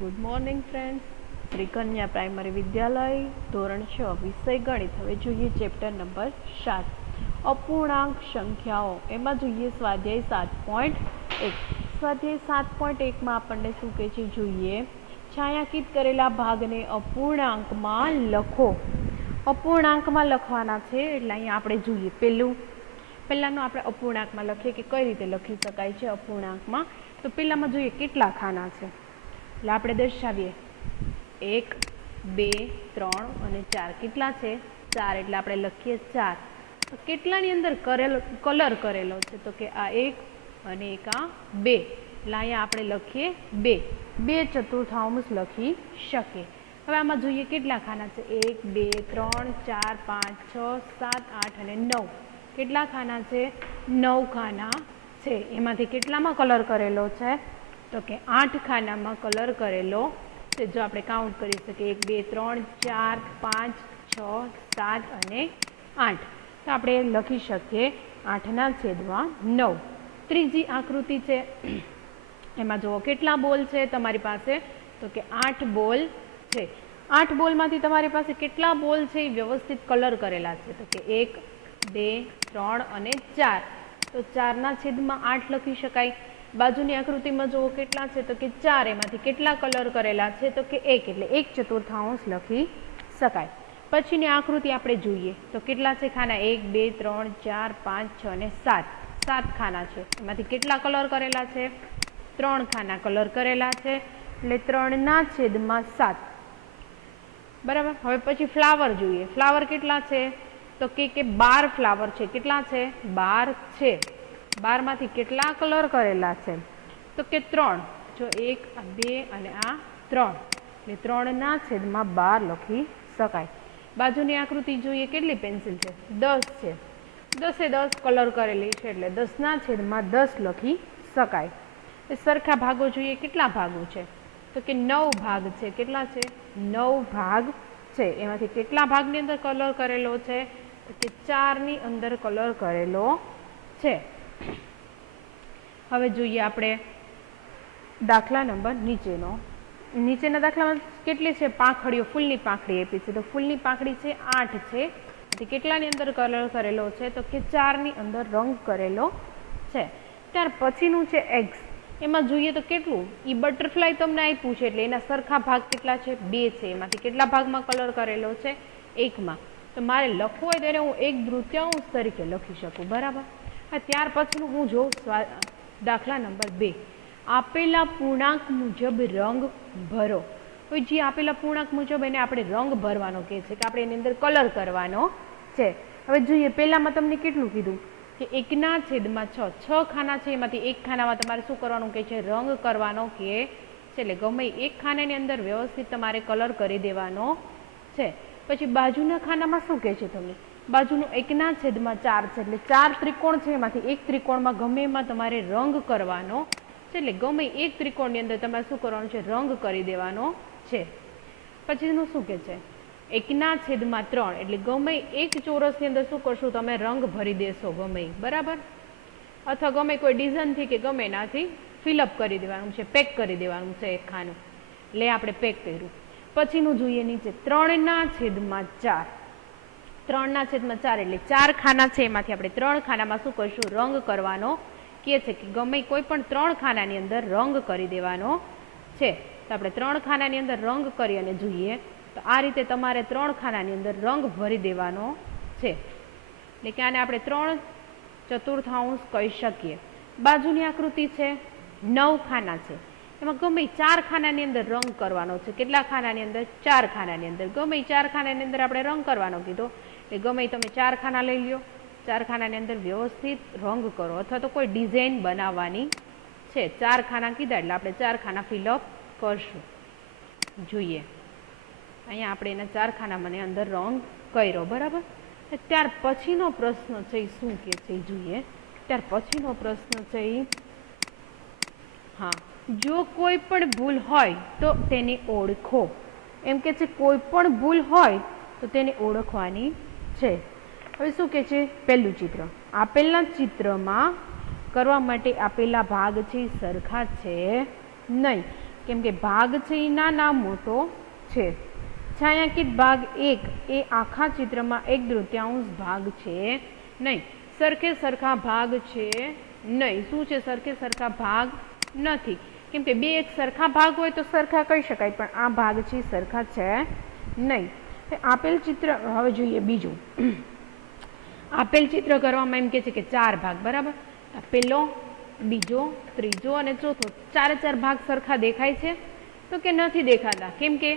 Good morning friends. Shri કન્યા primary વિદ્યાલય ધોરણ 6 વિષય ગણિત. હવે જોઈએ ચેપ્ટર નંબર 7 અપૂર્ણાંક સંખ્યાઓ. એમાં જોઈએ સ્વાધ્યાય 7.1. સ્વાધ્યાય 7.1 માં આપણને શું કહે છે જોઈએ, છાયાંકિત કરેલા ભાગને અપૂર્ણાંકમાં લખો. અપૂર્ણાંકમાં લખવાના છે એટલે અહીંયા આપણે જોઈએ પહેલાંનું આપણે અપૂર્ણાંકમાં લખીએ કે કઈ રીતે લખી શકાય છે અપૂર્ણાંકમાં. તો પહેલાંમાં જોઈએ કેટલા ખાના છે એટલે આપણે દર્શાવીએ 1 2 3 અને 4. કેટલા છે? 4. એટલે આપણે લખીએ 4. તો કેટલાની અંદર કલર કરેલો છે? તો કે આ 1 અને એક આ 2. એટલે અહીંયા આપણે લખીએ 2 ચતુર્થાંશ લખી શકીએ. હવે આમાં જોઈએ કેટલા ખાના છે? 1 2 3 4 5 6 7 8 અને 9. કેટલા ખાના છે? 9 ખાના છે. એમાંથી કેટલામાં કલર કરેલો છે? તો કે 8 ખાનામાં કલર કરેલો છે. જો આપણે કાઉન્ટ કરી શકીએ 1 2 3 4 5 6 7 અને 8. તો આપણે લખી શકીએ 8/9. ત્રીજી આકૃતિ છે, એમાં જુઓ કેટલા બોલ છે તમારી પાસે? તો કે 8 બોલ છે. 8 બોલમાંથી તમારી પાસે કેટલા બોલ છે એ વ્યવસ્થિત કલર કરેલા છે? તો કે 1 2 3 અને 4. તો 4/8 લખી શકાય. બાજુની આકૃતિમાં જુઓ કેટલા છે? તો કે 4. એમાંથી કેટલા કલર કરેલા છે? તો કે 1. એટલે 1/4 લખી શકાય. પછીની આકૃતિ આપણે જોઈએ તો કેટલા છે ખાના? 1 2 3 4 5 6 અને 7. 7 ખાના છે. એમાંથી કેટલા કલર કરેલા છે? 3 ખાના કલર કરેલા છે. એટલે 3/7. બરાબર. હવે પછી ફ્લાવર જોઈએ. ફ્લાવર કેટલા છે? તો કે 12 ફ્લાવર છે. કેટલા છે? 12 છે. 12માંથી કેટલા કલર કરેલા છે? તો કે 3. જો 1 આ 2 અને આ 3. એટલે 3/12 લખી શકાય. બાજુની આકૃતિ જોઈએ કેટલી પેન્સિલ છે? 10 છે. 10 કલર કરેલી છે એટલે 10/10 લખી શકાય. એ સરખા ભાગો જોઈએ. કેટલા ભાગો છે? તો કે 9 ભાગ છે. કેટલા છે? 9 ભાગ છે. એમાંથી કેટલા ભાગની અંદર કલર કરેલો છે? તો કે 4ની અંદર કલર કરેલો છે. હવે જોઈએ આપણે દાખલા નંબર નીચેના દાખલામાં કેટલી છે પાંખડીઓ? ફૂલની પાંખડી આપી છે. તો ફૂલની પાંખડી છે 8 છે. કેટલાની અંદર કલર કરેલો છે? તો કે 4ની અંદર રંગ કરેલો છે. ત્યાર પછીનું છે એગ્સ. એમાં જોઈએ તો કેટલું? એ બટરફ્લાય તમને આપ્યું છે એટલે એના સરખા ભાગ કેટલા છે? 2 છે. એમાંથી કેટલા ભાગમાં કલર કરેલો છે? 1માં. તો મારે લખવું હોય ત્યારે હું 1/3 તરીકે લખી શકું. બરાબર. ત્યાર પછીનું હું જોઉં દાખલા નંબર 2. આપેલા પૂર્ણાંક મુજબ રંગ ભરો. તો જે આપેલા પૂર્ણાંક મુજબ એને આપણે રંગ ભરવાનો કહે છે કે આપણે એની અંદર કલર કરવાનો છે. હવે જોઈએ પહેલામાં તમને કેટલું કીધું કે 1/6. 6 ખાના છે. એમાંથી 1 ખાનામાં તમારે શું કરવાનું કહે છે? રંગ કરવાનો કહે છે. એટલે ગમે એક ખાનાની અંદર વ્યવસ્થિત તમારે કલર કરી દેવાનો છે. પછી બાજુના ખાનામાં શું કહે છે તમને? બાજુનું 1/4 છે. એટલે 4 ત્રિકોણ છે. એમાંથી એક ત્રિકોણમાં ગમે એમાં તમારે રંગ કરવાનો છે. એટલે ગમે એક ત્રિકોણની અંદર તમારે શું કરવાનું છે? રંગ કરી દેવાનો છે. પછીનું શું કહે છે? 1/3. એટલે ગમે એક ચોરસની અંદર શું કરશું? તમે રંગ ભરી દેશો ગમે. બરાબર. અથવા ગમે કોઈ ડિઝાઇનથી કે ગમે એનાથી ફિલઅપ કરી દેવાનું છે, પેક કરી દેવાનું છે એક ખાનું. એટલે આપણે પેક કર્યું. પછીનું જોઈએ નીચે 3/4. 3/4 એટલે 4 ખાના છે. એમાંથી આપણે 3 ખાનામાં શું કરશું? રંગ કરવાનો કહે છે કે ગમે કોઈ પણ 3 ખાનાની અંદર રંગ કરી દેવાનો છે. તો આપણે 3 ખાનાની અંદર રંગ કરી અને જોઈએ તો આ રીતે તમારે 3 ખાનાની અંદર રંગ ભરી દેવાનો છે. એટલે કે આને આપણે 3/4 કહી શકીએ. બાજુની આકૃતિ છે 9 ખાના છે. એમાં ગમે 4 ખાનાની અંદર રંગ કરવાનો છે. કેટલા ખાનાની અંદર? 4 ખાનાની અંદર. ગમે 4 ખાનાની અંદર આપણે રંગ કરવાનો કીધો એટલે ગમે તમે 4 ખાના લઈ લ્યો. 4 ખાનાની અંદર વ્યવસ્થિત રંગ કરો અથવા તો કોઈ ડિઝાઇન બનાવવાની છે. 4 ખાના કીધા એટલે આપણે 4 ખાના ફિલઅપ કરશું. જોઈએ અહીંયા આપણે એના 4 ખાના મને અંદર રંગ કર્યો. બરાબર. ત્યાર પછીનો પ્રશ્ન છે એ શું કે છે જોઈએ. ત્યાર પછીનો પ્રશ્ન છે એ જો કોઈ પણ ભૂલ હોય તો તેને ઓળખો. એમ કે છે કોઈ પણ ભૂલ હોય તો તેને ઓળખવાની છે. હવે શું કે છે? પહેલું ચિત્ર. આપેલા ચિત્રમાં કરવા માટે આપેલા ભાગ છે સરખા છે નહીં. કેમ કે ભાગ છે એ નાના મોટો છે. છાयांકિત ભાગ 1 એ આખા ચિત્રમાં 1/3 ભાગ છે નહીં. સરખે સરખા ભાગ છે નહીં. શું છે? સરખે સરખા ભાગ નથી. કેમ કે બે એક સરખા ભાગ હોય તો સરખા કહી શકાય, પણ આ ભાગ છે સરખા છે નહીં. આપેલ ચિત્ર હવે જોઈએ બીજું. આપેલ ચિત્ર કરવામાં એમ કે છે કે 4 ભાગ, બરાબર. પહેલો, બીજો, ત્રીજો અને ચોથો, 4 ભાગ સરખા દેખાય છે? તો કે નથી દેખાતા. કેમ કે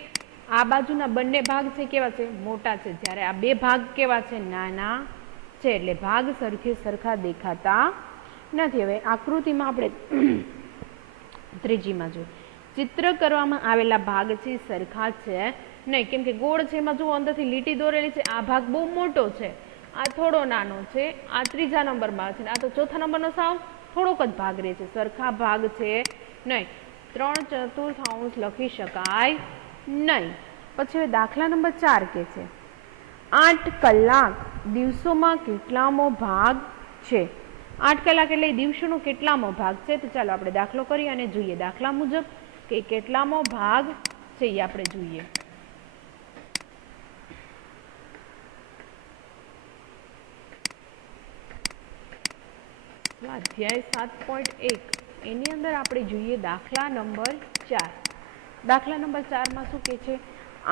આ બાજુના બંને ભાગ છે કેવા છે? મોટા છે. જ્યારે આ બે ભાગ કેવા છે? નાના છે. એટલે ભાગ સરખે સરખા દેખાતા નથી. હવે આકૃતિમાં આપણે ત્રીજીમાં જોઈએ. ચિત્ર કરવામાં આવેલા ભાગ છે સરખા છે નહીં. કેમ કે ગોળ છે એમાં જુઓ અંદરથી લીટી દોરેલી છે. આ ભાગ બહુ મોટો છે, આ થોડો નાનો છે. આ ત્રીજા નંબરમાં છે, આ તો ચોથા નંબરનો સાવ થોડોક જ ભાગ રહે છે. સરખા ભાગ છે નહીં. 3/4 લખી શકાય નહીં. પછી દાખલા નંબર 4 કે છે 8 કલાક દિવસોમાં કેટલામો ભાગ છે? 8 કલાક એટલે દિવસોનો કેટલામો ભાગ છે? તો ચાલો આપણે દાખલો કરીએ અને જોઈએ દાખલા મુજબ કે કેટલામો ભાગ છે એ આપણે જોઈએ. સ્વાધ્યાય 7.1 એની અંદર આપણે જોઈએ દાખલા નંબર 4. દાખલા નંબર 4માં શું કહે છે?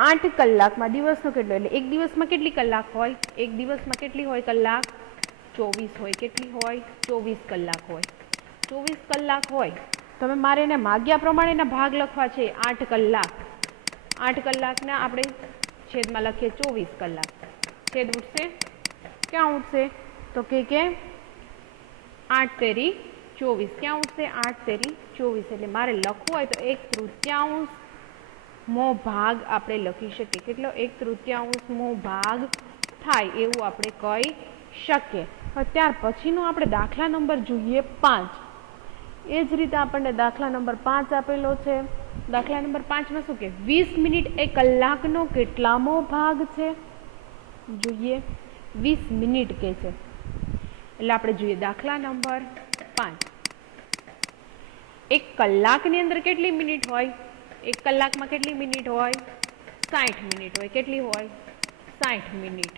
8 કલાકમાં દિવસનો કેટલો, એટલે એક દિવસમાં કેટલી કલાક હોય? એક દિવસમાં કેટલી હોય કલાક? 24 હોય. કેટલી હોય? 24 કલાક હોય. 24 કલાક હોય. તમે મારે એને માગ્યા પ્રમાણેના ભાગ લખવા છે. 8 કલાક, 8 કલાકના આપણે છેદમાં લખીએ 24 કલાક. છેદ ઉઠશે, ક્યાં ઉઠશે? તો કે 8 તેરી 24. ક્યાં ઉઠશે? 8 તેરી 24. એટલે મારે લખવું હોય તો 1/3 ભાગ આપણે લખી શકીએ. કેટલો? 1/3 ભાગ થાય એવું આપણે કહી શકીએ. ત્યાર પછીનો આપણે દાખલા નંબર જોઈએ 5. એ જ રીતે આપણને દાખલા નંબર 5 આપેલો છે. દાખલા નંબર 5માં શું કે 20 મિનિટ એ કલાકનો કેટલામો ભાગ છે? જોઈએ 20 મિનિટ કે છે. એટલે આપણે જોઈએ દાખલા નંબર 5. એક કલાકની અંદર કેટલી મિનિટ હોય? એક કલાકમાં કેટલી મિનિટ હોય? 60 મિનિટ હોય. કેટલી હોય? 60 મિનિટ.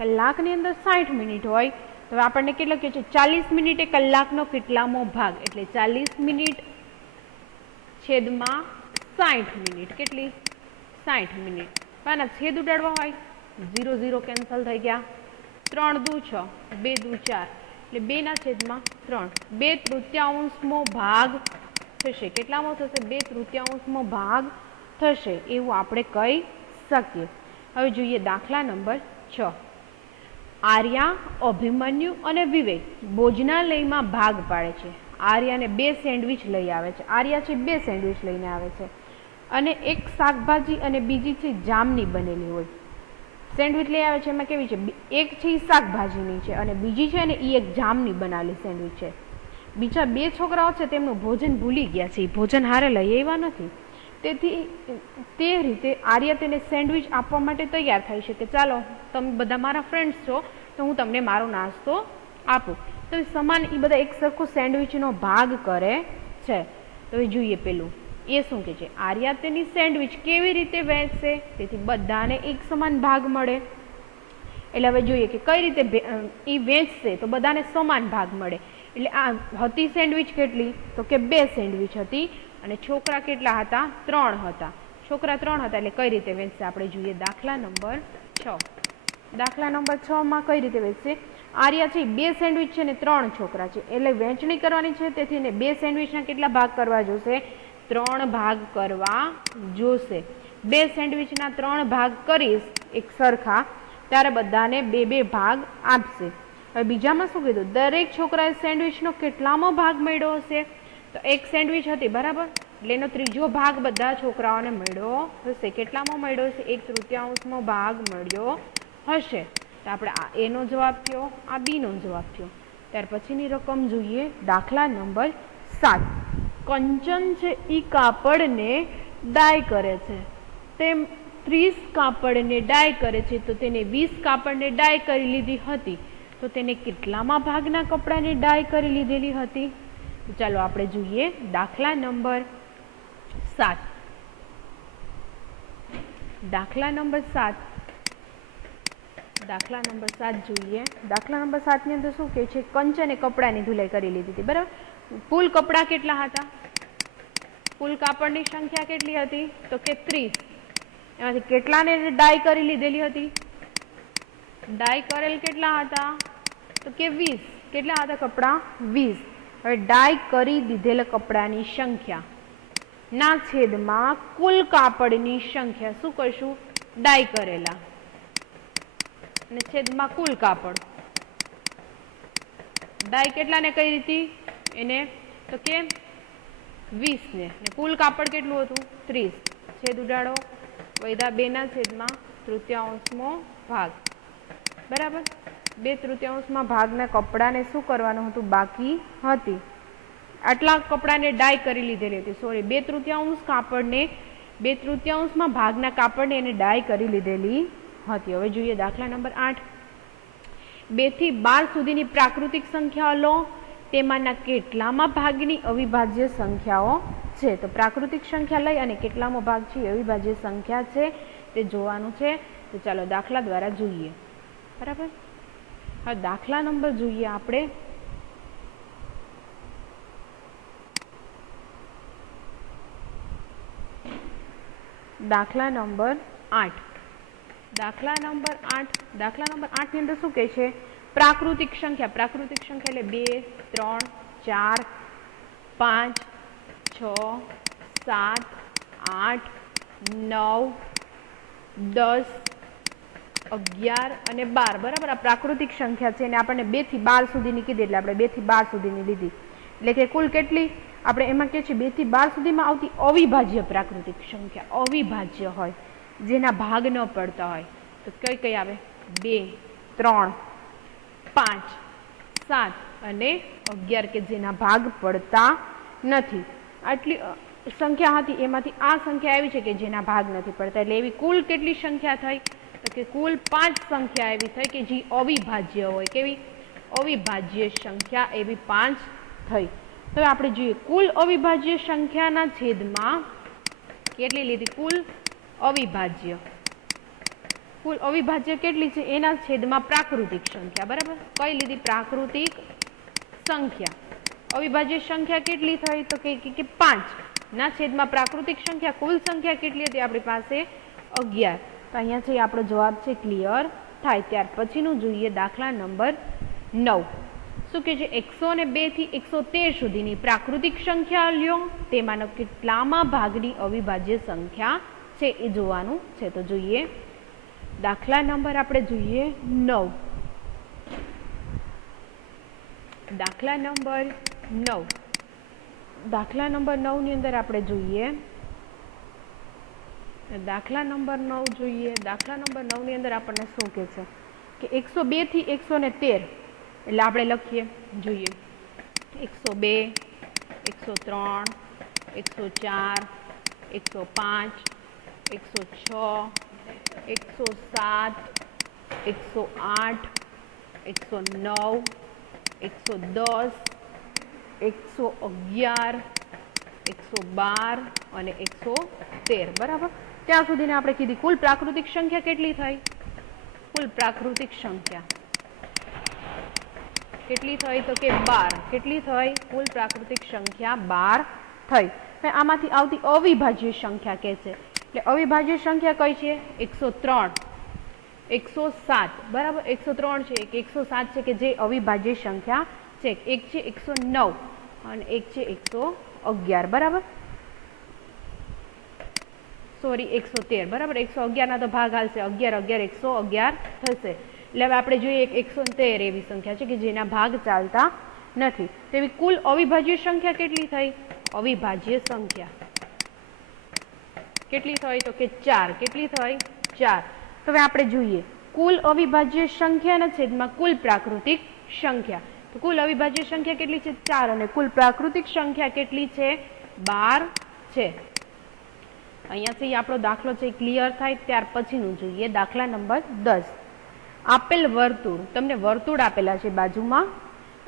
કલાકની અંદર 60 મિનિટ હોય. તો આપણને કેટલો કહે છે? 40 મિનિટ એ કલાકનો કેટલામો ભાગ? એટલે 40 મિનિટ છેદમાં 60 મિનિટ. કેટલી? 60 મિનિટ. આના છેદ ઉડાડવા હોય 0 0 કેન્સલ થઈ ગયા. 3 દુ 6, 2 દુ 4, એટલે 2/3. 2/3 ભાગ થશે. કેટલામો થશે? 2/3 ભાગ થશે એવું આપણે કહી શકીએ. હવે જોઈએ દાખલા નંબર 6. આર્યા, અભિમન્યુ અને વિવેક ભોજનાલયમાં ભાગ પાડે છે. આર્યાને 2 સેન્ડવિચ લઈ આવે છે. આર્યા છે 2 સેન્ડવિચ લઈને આવે છે અને એક શાકભાજી અને બીજી છે જામની બનેલી હોય. સેન્ડવિચ લઈ આવે છે એમાં કેવી છે? એક છે એ શાકભાજીની છે અને બીજી છે ને એ એક જામની બનાવેલી સેન્ડવિચ છે. બીજા 2 છોકરાઓ છે તેમનું ભોજન ભૂલી ગયા છે. એ ભોજન હારે લઈ આવ્યા નથી. તેથી તે રીતે આર્ય તેને સેન્ડવિચ આપવા માટે તૈયાર થાય છે કે ચાલો તમે બધા મારા ફ્રેન્ડ્સ છો તો હું તમને મારો નાસ્તો આપું. તો સમાન એ બધા એક સરખો સેન્ડવિચનો ભાગ કરે છે. તો એ જોઈએ પેલું એ શું કે છે? આર્યા તેની સેન્ડવિચ કેવી રીતે વહેંચશે? તેથી બધાને એક સમાન ભાગ મળે. એટલે હવે જોઈએ કે કઈ રીતે એ વહેંચશે તો બધાને સમાન ભાગ મળે. એટલે આ હતી સેન્ડવિચ કેટલી? તો કે 2 સેન્ડવિચ હતી અને છોકરા કેટલા હતા? 3 હતા. છોકરા 3 હતા. એટલે કઈ રીતે વહેંચશે આપણે જોઈએ દાખલા નંબર 6. દાખલા નંબર 6માં કઈ રીતે વહેંચશે? આર્યા છે 2 સેન્ડવિચ છે ને 3 છોકરા છે એટલે વહેંચણી કરવાની છે. તેથી એને 2 સેન્ડવિચના કેટલા ભાગ કરવા જોશે? 3 ભાગ કરવા જોશે. 2 સેન્ડવિચના 3 ભાગ કરીશ એક સરખા ત્યારે બધાને 2 ભાગ આપશે. હવે બીજામાં શું કીધું? દરેક છોકરાએ સેન્ડવિચનો કેટલામો ભાગ મળ્યો હશે? તો એક સેન્ડવિચ હતી, બરાબર. એટલે એનો ત્રીજો ભાગ બધા છોકરાઓને મળ્યો હશે. કેટલામો મળ્યો હશે? 1/3 ભાગ મળ્યો હશે. તો આપણે આ એનો જવાબ થયો, આ બીનો જવાબ થયો. ત્યાર પછીની રકમ જોઈએ દાખલા નંબર 7. કંચન છે એ કાપડને ડાય કરે છે. તેમ 30 કાપડને ડાય કરે છે તો તેને 20 કાપડને ડાય કરી લીધી હતી. તો તેને કેટલામાં ભાગના કપડાને ડાય કરી લીધેલી હતી? ચાલો આપણે જોઈએ દાખલા નંબર 7. દાખલા નંબર 7 જોઈએ. દાખલા નંબર 7 ની અંદર શું કહે છે? કંચન એ કપડાની ધુલાઈ કરી લીધી હતી, બરાબર. કુલ કપડા કેટલા હતા? કુલ કાપડની સંખ્યા કેટલી હતી? તો કે 30. એમાંથી કેટલાને ડાય કરી લીધેલી હતી? ડાય કરેલ કેટલા હતા? તો કે 20. કેટલા હતા કપડા? 20. હવે ડાય કરી દીધેલ કપડાની સંખ્યા ના છેદમાં કુલ કાપડની સંખ્યા શું કરશું? ડાય કરેલા અને છેદમાં કુલ કાપડ. ડાય કેટલાને કરી હતી? એને તો કે 20 ને. કુલ કાપડ કેટલું હતું? 30. છેદ ઉડાડો, વૈધા 2 ના છેદમાં તૃતીયાંશમો ભાગ, બરાબર. 2/3 ભાગના કપડાને શું કરવાનું હતું? બાકી હતી. આટલા કપડાને ડાય કરી લીધેલી હતી. સોરી, 2/3 કાપડને 2/3 ભાગના કાપડને એને ડાય કરી લીધેલી હતી. હવે જોઈએ દાખલા નંબર 8. 2 થી 12 સુધીની પ્રાકૃતિક સંખ્યાઓ લો, તેમાંના કેટલામાં ભાગની અવિભાજ્ય સંખ્યાઓ છે? તો પ્રાકૃતિક સંખ્યા લઈ અને કેટલામો ભાગ છે અવિભાજ્ય સંખ્યા છે તે જોવાનું છે. તો ચાલો દાખલા દ્વારા જોઈએ, બરાબર. હવે દાખલા નંબર જોઈએ આપણે. દાખલા નંબર 8. દાખલા નંબર 8 ની અંદર શું કહે છે? પ્રાકૃતિક સંખ્યા. પ્રાકૃતિક સંખ્યા એટલે 2, 3, 4, 5, 6, 7, 8, 9, 10, 11 અને 12, બરાબર. આ પ્રાકૃતિક સંખ્યા છે અને આપણને 2 થી 12 સુધીની કીધી એટલે આપણે 2 થી 12 સુધીની લીધી. એટલે કે કુલ કેટલી? આપણે એમાં કહે છે 2 થી 12 સુધીમાં આવતી અવિભાજ્ય પ્રાકૃતિક સંખ્યા. અવિભાજ્ય હોય, જેના ભાગ ન પડતા હોય, તો કઈ કઈ આવે? 2, 3, 5, 7 અને 11 કે જેના ભાગ પડતા નથી. આટલી સંખ્યા હતી, એમાંથી આ સંખ્યા આવી છે કે જેના ભાગ નથી પડતા. એટલે એવી કુલ કેટલી સંખ્યા થઈ? તો કે કુલ 5 સંખ્યા એવી થઈ કે જે અવિભાજ્ય હોય. કેવી? અવિભાજ્ય સંખ્યા એવી 5 થઈ. હવે આપણે જોઈએ કુલ અવિભાજ્ય સંખ્યાના છેદમાં કેટલી લીધી? કુલ અવિભાજ્ય. કુલ અવિભાજ્ય કેટલી છે? એના છેદમાં પ્રાકૃતિક સંખ્યા, બરાબર. કઈ લીધી? પ્રાકૃતિક સંખ્યા. અવિભાજ્ય સંખ્યા કેટલી થઈ? તો કે 5 ના છેદમાં પ્રાકૃતિક સંખ્યા. કુલ સંખ્યા કેટલી હતી આપણી પાસે? 11. તો અહીંયા છે આપણો જવાબ છે ક્લિયર થાય. ત્યાર પછીનું જોઈએ દાખલા નંબર 9. શું કે છે? 102 થી 113 સુધીની પ્રાકૃતિક સંખ્યા લ્યો, તેમાંનો કેટલામાં ભાગની અવિભાજ્ય સંખ્યા છે એ જોવાનું છે. તો જોઈએ દાખલા નંબર આપણે જોઈએ 9. દાખલા નંબર 9. દાખલા નંબર 9 ની અંદર આપણે જોઈએ દાખલા નંબર 9 જોઈએ. દાખલા નંબર 9 ની અંદર આપણને શું કહે છે કે 102 થી 113. એટલે આપણે લખીએ, જોઈએ 102, 103, 104, 105, 106, 107, 108, 109, 110, 111, 112 અને 113, બરાબર. ત્યાં સુધીને આપણે કીધી. કુલ પ્રાકૃતિક સંખ્યા કેટલી થઈ? કુલ પ્રાકૃતિક સંખ્યા કેટલી થઈ? તો કે 12. કેટલી થઈ? કુલ પ્રાકૃતિક સંખ્યા 12 થઈ. હવે આમાંથી આવતી અવિભાજ્ય સંખ્યા કે છે. એટલે અવિભાજ્ય સંખ્યા કઈ છે? 103, 107, બરાબર. 103 છે, એક 107 છે કે જે અવિભાજ્ય સંખ્યા છે. એક છે 109 અને એક છે 111, બરાબર. સોરી, 113, બરાબર. 111 ના તો ભાગ હાલશે. 11, 11, 111 થશે. એટલે હવે આપણે જોઈએ 113 એવી સંખ્યા છે કે જેના ભાગ ચાલતા નથી. તેવી કુલ અવિભાજ્ય સંખ્યા કેટલી થઈ? અવિભાજ્ય સંખ્યા કેટલી થઈ? તો કે 4. કેટલી થઈ? 4. તો હવે આપણે જોઈએ કુલ અવિભાજ્ય સંખ્યાના છેદમાં કુલ પ્રાકૃતિક સંખ્યા. તો કુલ અવિભાજ્ય સંખ્યા કેટલી છે? 4. અને કુલ પ્રાકૃતિક સંખ્યા કેટલી છે? 12 છે. અહીંયાથી આપણો દાખલો છે ક્લિયર થાય. ત્યાર પછીનું જોઈએ દાખલા નંબર 10. આપેલ વર્તુળ, તમને વર્તુળ આપેલા છે બાજુમાં,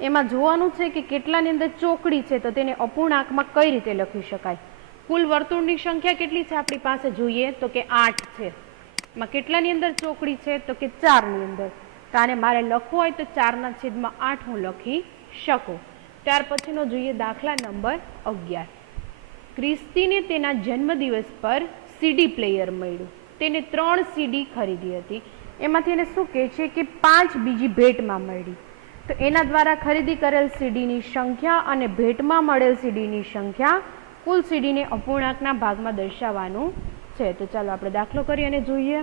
એમાં જોવાનું છે કે કેટલાની અંદર ચોકડી છે તો તેને અપૂર્ણાંકમાં કઈ રીતે લખી શકાય. કુલ વર્તુળની સંખ્યા કેટલી છે આપણી પાસે જોઈએ તો કે 8 છે. એમાં કેટલાની અંદર ચોકડી છે તો કે 4ની અંદર. તો આને મારે લખવું હોય તો 4/8 હું લખી શકું. ત્યાર પછીનો જોઈએ દાખલા નંબર 11. ક્રિસ્તીને તેના જન્મદિવસ પર સીડી પ્લેયર મળ્યું. તેને 3 સીડી ખરીદી હતી. એમાંથી એને શું કહે છે કે 5 બીજી ભેટમાં મળી. તો એના દ્વારા ખરીદી કરેલ સીડીની સંખ્યા અને ભેટમાં મળેલ સીડીની સંખ્યા કુલ સીડીને અપૂર્ણાંકના ભાગમાં દર્શાવવાનું છે. તો ચાલો આપણે દાખલો કરી અને જોઈએ.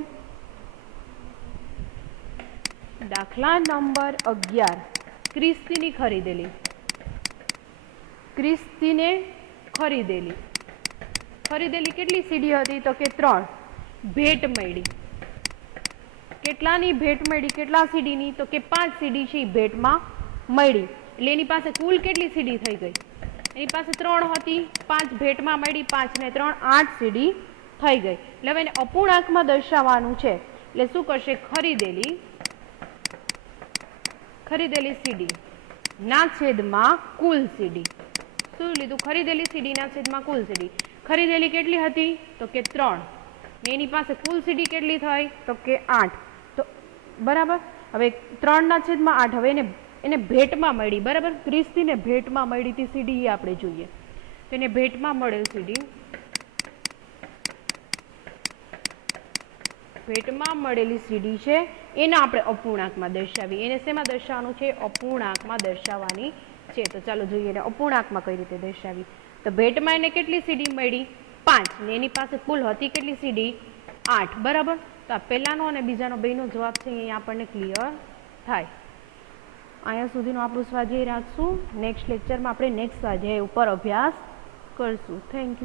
દાખલા નંબર 11. ક્રિસ્તીને ખરીદેલી કેટલી સીડી હતી તો કે 3. ભેટ મળી. કેટલાની ભેટ મળી? કેટલા સીડીની? તો કે 5 સીડી છે એ ભેટમાં મળી. એટલે એની પાસે કુલ કેટલી સીડી થઈ ગઈ? એની પાસે 3 હતી, 5 ભેટમાં મળી, 5 ને 3 8 સીડી થઈ ગઈ. એટલે હવે એને અપૂર્ણાંકમાં દર્શાવવાનું છે. એટલે શું કરશે? ખરીદેલી સીડી ના છેદમાં કુલ સીડી. શું લીધું? ખરીદેલી સીડી ના છેદમાં કુલ સીડી. ખરીદેલી કેટલી હતી તો કે 3. એની પાસે કુલ સીડી કેટલી થઈ તો કે 8. તો બરાબર. હવે 3/8. હવે એને ભેટમાં મળી. બરાબર. ક્રિસ્તીને ભેટમાં મળી હતી સીડી એ આપણે જોઈએ. તો એને ભેટમાં મળેલ સીડી, ભેટમાં મળેલી સીડી છે એને આપણે અપૂર્ણાંકમાં દર્શાવી. એને શેમાં દર્શાવવાનું છે? અપૂર્ણાંકમાં દર્શાવવાની છે. તો ચાલો જોઈએ એને અપૂર્ણાંકમાં કઈ રીતે દર્શાવી. તો ભેટમાં એને કેટલી સીડી મળી? 5. ને એની પાસે કુલ હતી કેટલી સીડી? 8. બરાબર. તો આ પહેલાનો અને બીજાનો બેનો જવાબ છે અહીંયા આપણને ક્લિયર થાય. અહીંયા સુધીનો આપણું સ્વાધ્યાય રાખશું. નેક્સ્ટ લેક્ચરમાં આપણે નેક્સ્ટ સ્વાધ્યાય ઉપર અભ્યાસ કરશું. Thank you.